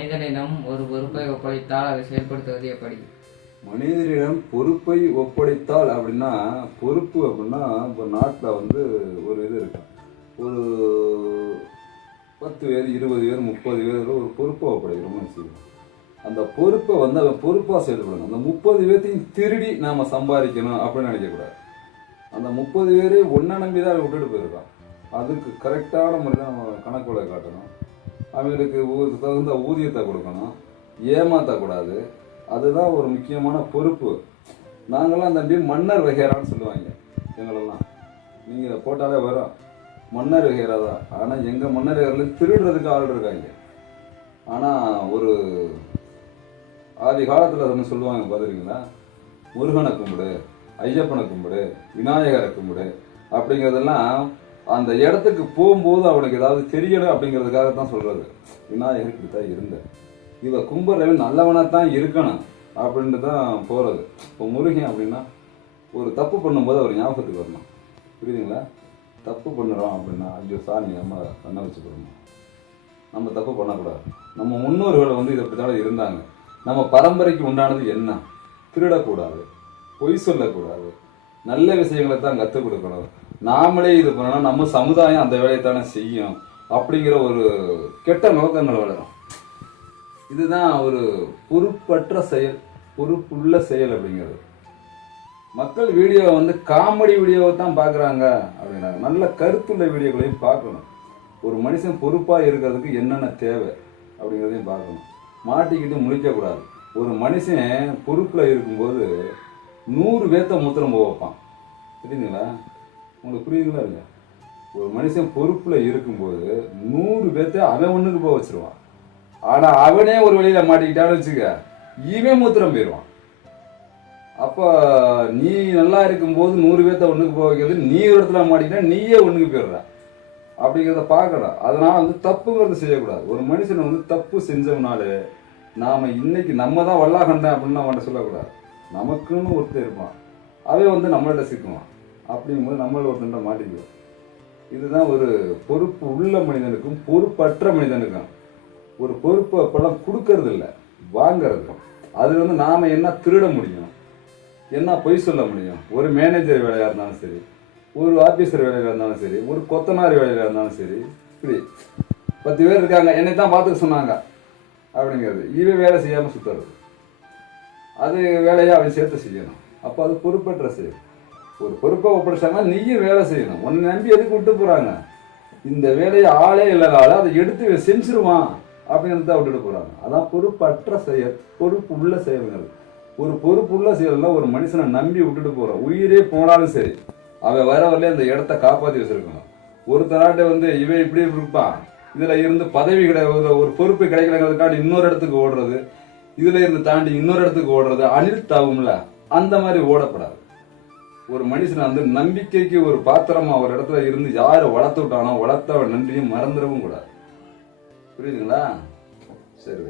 மனிதனிடம் ஒரு பொறுப்பை ஒப்படைத்தால் அதை செயல்படுத்துவது எப்படி? மனிதரிடம் பொறுப்பை ஒப்படைத்தால் அப்படின்னா பொறுப்பு அப்படின்னா இப்போ நாட்டில் வந்து ஒரு இது இருக்கு. ஒரு பத்து பேர் இருபது பேர் முப்பது பேர் ஒரு பொறுப்பை ஒப்படைக்கிறோம்னு வச்சுக்கோங்க. அந்த பொறுப்பை வந்து அவன் பொறுப்பாக செயல்படணும். அந்த முப்பது பேர்த்தையும் திருடி நாம் சம்பாதிக்கணும் அப்படின்னு நினைக்கக்கூடாது. அந்த முப்பது பேரே ஒன்றை நம்பி தான் விட்டுட்டு போயிருக்கான். அதுக்கு கரெக்டான முறையில் நம்ம கணக்குகளை காட்டணும். அவங்களுக்கு ஊ- தகுந்த ஊதியத்தை கொடுக்கணும். ஏமாற்றக்கூடாது அதுதான் ஒரு முக்கியமான பொறுப்பு. நாங்கள்லாம் தம்பி மன்னர் வகைரான்னு சொல்லுவாங்க. எங்களெல்லாம். நீங்கள் போட்டாலே வரும். மன்னர் வகைரா தான். ஆனால் எங்கள் மன்னர் வகைரில் திருடுறதுக்கு ஆள் இருக்காங்க. ஆனால் ஒரு ஆதி காலத்தில் ஒன்று சொல்லுவாங்க பார்த்துருக்கீங்களா? முருகனை கும்பிடு ஐயப்பனை கும்பிடு விநாயகரை கும்பிடு அப்படிங்கிறதெல்லாம் அந்த இடத்துக்கு போகும்போது அவனுக்கு ஏதாவது தெரியணும் அப்படிங்கிறதுக்காக தான் சொல்கிறது விநாயகர் இப்படி தான் இருந்தேன் இவன் கும்பிட்றவன் நல்லவனாக தான் இருக்கணும் அப்படின்ட்டு தான் போகிறது இப்போ முருகன் அப்படின்னா ஒரு தப்பு பண்ணும்போது அவர் ஞாபகத்துக்கு வரணும். புரியுதுங்களா? தப்பு பண்ணுறோம் அப்படின்னா ஐயோ சாமி நம்ம கண்ணை வச்சுக்கிடணும் நம்ம தப்பு பண்ணக்கூடாது. நம்ம முன்னோர்கள் வந்து இதை இப்படி இருந்தாங்க. நம்ம பரம்பரைக்கு உண்டானது என்ன? திருடக்கூடாது. பொய் சொல்லக்கூடாது. நல்ல விஷயங்களை தான் கற்றுக் கொடுக்கணும். நாமளே இது பண்ணணும் நம்ம சமுதாயம் அந்த வேலையை தானே செய்யும் அப்படிங்கிற ஒரு கெட்ட நோக்கங்கள் வளரும். இதுதான் ஒரு பொறுப்பற்ற செயல் பொறுப்புள்ள செயல் அப்படிங்கிறது. மக்கள் வீடியோ வந்து காமெடி வீடியோவை தான் பார்க்குறாங்க அப்படின்னாங்க. நல்ல கருத்துள்ள வீடியோக்களையும் பார்க்கணும். ஒரு மனுஷன் பொறுப்பாக இருக்கிறதுக்கு என்னென்ன தேவை அப்படிங்கிறதையும் பார்க்கணும். மாட்டிக்கிட்டு முழிக்கக்கூடாது ஒரு மனுஷன் பொறுப்பில் இருக்கும்போது நூறு பேர்த்த முத்திரம் போக வைப்பான் தெரியுதுங்களா உங்களுக்கு புரியுதுங்களா இல்லையா? ஒரு மனுஷன் பொறுப்பில் இருக்கும்போது நூறு பேர்த்த அவன் ஒன்றுக்கு போக வச்சிருவான். ஆனால் அவனே ஒரு வழியில் மாட்டிக்கிட்டான்னு வச்சுக்க இவன் மூத்திரம் போயிடுவான் அப்போ நீ நல்லா இருக்கும்போது நூறு பேர்த்த ஒன்றுக்கு போக வைக்கிறது நீ ஒரு இடத்துல மாட்டிக்கிட்டா நீயே ஒன்றுக்கு போயிடுற. அப்படிங்கிறத பார்க்கணும். அதனால் வந்து தப்புங்கிறது செய்யக்கூடாது. ஒரு மனுஷன் வந்து தப்பு செஞ்சவனாலே நாம் இன்னைக்கு நம்ம தான் வல்லாகண்டேன் அப்படின்னு அவன்கிட்ட சொல்லக்கூடாது. நமக்குன்னு ஒருத்தர் இருப்பான். அவன் வந்து நம்மள்கிட்ட சிக்குவான். அப்படிங்கும்போது நம்மள ஒருத்தன்ட்ட மாட்டிக்குவோம் இதுதான் ஒரு பொறுப்பு உள்ள மனிதனுக்கும் பொறுப்பற்ற மனிதனுக்கும். ஒரு பொறுப்பை அப்பெல்லாம் கொடுக்கறது இல்லை வாங்கிறது. அது வந்து நாம் என்ன திருட முடியும்? என்ன பொய் சொல்ல முடியும்? ஒரு மேனேஜர் வேலையாக இருந்தாலும் சரி ஒரு ஆஃபீஸர் வேலையாக இருந்தாலும் சரி ஒரு கொத்தனார் வேலையாக இருந்தாலும் சரி இப்படி பத்து பேர் இருக்காங்க என்னை தான் பார்த்துக்க சொன்னாங்க அப்படிங்கிறது. இவன் வேலை செய்யாமல் சுற்றுறது அது வேலையை அவன் சேர்த்து செய்யணும். அப்போ அது பொறுப்பற்ற செயல். ஒரு பொறுப்பை ஒப்படைச்சாங்கன்னா நீயும் வேலை செய்யணும். உன்னை நம்பி எதுக்கு விட்டு போகிறாங்க இந்த வேலையை ஆளே இல்லாத அதை எடுத்து செஞ்சிருவான் அப்படின்னு தான் விட்டுட்டு போகிறாங்க அதான் பொறுப்பற்ற செயல் பொறுப்பு உள்ள செயல்கள். ஒரு பொறுப்பு உள்ள செயலில் ஒரு மனுஷனை நம்பி விட்டுட்டு போகிறான் உயிரே போனாலும் சரி அவன் வர வரல அந்த இடத்த காப்பாற்றி வச்சிருக்கணும். ஒருத்தராட்ட வந்து இவன் இப்படி இருப்பான். இதில் இருந்து பதவி கிடை ஒரு- பொறுப்பு கிடைக்கலங்கிறதுக்காண்டி இன்னொரு இடத்துக்கு ஓடுறது. இதில் இருந்து தாண்டி இன்னொரு இடத்துக்கு ஓடுறது அணில் தாவும்ல அந்த மாதிரி ஓடப்படாது. ஒரு மனுஷன் வந்து நம்பிக்கைக்கு ஒரு பாத்திரமா ஒரு இடத்துல இருந்து யாரை வளர்த்து விட்டானோ வளர்த்த நன்றியும் மறந்துடவும் கூடாது. புரியுதுங்களா? சரி